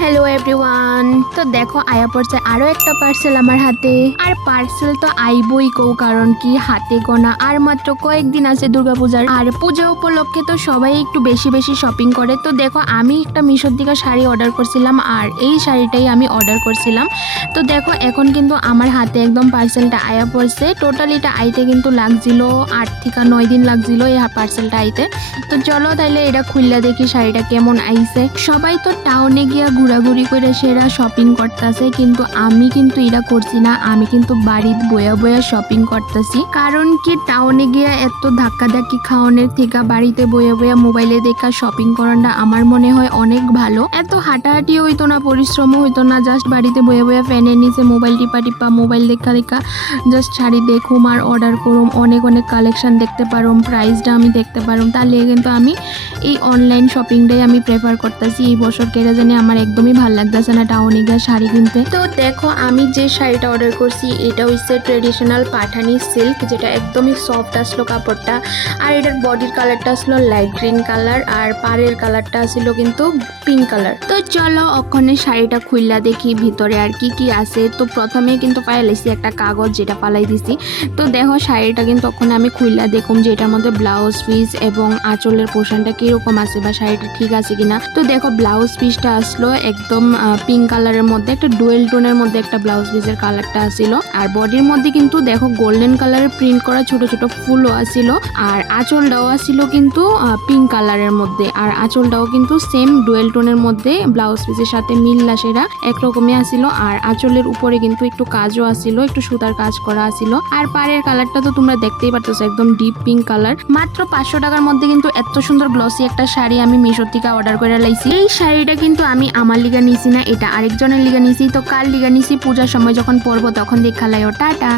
Hello everyone. তো দেখো আয়া পড়ছে আরো একটা পার্সেল আমার হাতে। আর পার্সেল তো আইবই কও, কারণ কি হাতে গোনা আর মাত্র কয়েকদিন আছে দুর্গাপূজার। আর পূজা উপলক্ষে তো সবাই একটু বেশি বেশি শপিং করে। তো দেখো আমি একটা মিশোর দিকে শাড়ি অর্ডার করছিলাম, আর এই শাড়িটাই আমি অর্ডার করছিলাম। তো দেখো এখন কিন্তু আমার হাতে একদম পার্সেলটা আয়া পড়ছে। টোটাল এটা আইতে কিন্তু লাগছিল 8 থেকে 9 দিন লাগছিল এই পার্সেলটা আইতে। তো চলো তাইলে এটা খুললা দেখি শাড়িটা কেমন আইছে। সবাই তো টাউনে গিয়া ঘোরাঘুরি করে সেরা শপিং করতেছে, কিন্তু আমি কিন্তু এটা করছি না। আমি কিন্তু বাড়িতে বয়া বয়া শপিং করতেছি, কারণ কি টাউনে গিয়া এত ধাক্কাধাক্কি খাওয়ানোর থেকে বাড়িতে বয়া বয়া মোবাইলে দেখা শপিং করাটা আমার মনে হয় অনেক ভালো। এত হাঁটাহাঁটি হইতো না, পরিশ্রমও হইতো না, জাস্ট বাড়িতে বয়া বয়া ফ্যানের নিচে মোবাইল টিপা টিপা মোবাইল দেখা দেখা জাস্ট শাড়ি দেখুম আর অর্ডার করুম, অনেক অনেক কালেকশন দেখতে পারুম, প্রাইসটা আমি দেখতে পারুম। তাহলে কিন্তু আমি এই অনলাইন শপিংটাই আমি প্রেফার করতেছি। এই বছর কেটে জানি আমার একদমই ভালো লাগতেছে না টাউনে গিয়ে শাড়ি কিনতে। তো দেখো আমি যে শাড়িটা অর্ডার করছি এটা হচ্ছে ট্রেডিশনাল পাঠানি সিল্ক, যেটা একদমই সফট আসলো কাপড়টা। আর এটার বডির কালারটা আসলো লাইট গ্রিন কালার, আর পাড়ের কালারটা আসলো কিন্তু পিঙ্ক কালার। তো চলো ওখানে শাড়িটা খুললা দেখি ভিতরে আর কি কি আছে। তো প্রথমে কিন্তু পাইলাইছি একটা কাগজ, যেটা পালাই দিছি। তো দেখো শাড়িটা কিন্তু ওখানে আমি খুললা দেখুম যে এটার মধ্যে ব্লাউজ পিস এবং আঁচলের পোর্শনটা কিরকম আছে বা শাড়িটা ঠিক আছে কিনা। তো দেখো ব্লাউজ পিসটা আসলো একদম পিঙ্ক কালারের মধ্যে, একটা ডুয়েল টোনের মধ্যে একটা ব্লাউজ পিসের কালারটা আসিল। আর বডির মধ্যে কিন্তু দেখো গোল্ডেন কালারের প্রিন্ট করা ছোট ছোট ফুলও আসিল। আর আঁচলটাও আসিল কিন্তু পিঙ্ক কালারের মধ্যে, আর আঁচলটাও কিন্তু সেম ডুয়েল টোনের মধ্যে ব্লাউজ পিসের সাথে মিললা সেটা একরকমই আসিল। আর আঁচলের উপরে কিন্তু একটু কাজও আসিল, একটু সুতার কাজ করা আসিল। আর পাড়ের কালারটা তো তোমরা দেখতেই পারতেছো একদম ডিপ পিঙ্ক কালার। মাত্র 500 টাকার মধ্যে কিন্তু এত সুন্দর গ্লসি একটা শাড়ি আমি মিশো থেকে অর্ডার করে লাইছি। এই শাড়িটা কিন্তু আমি আমার লিগা নিছি না, এটা আরেকজনের লিগা নিছি। তো কার লিগা নিছি পূজার সময় যখন পরবো তখন দেখা লাইও। টাটা।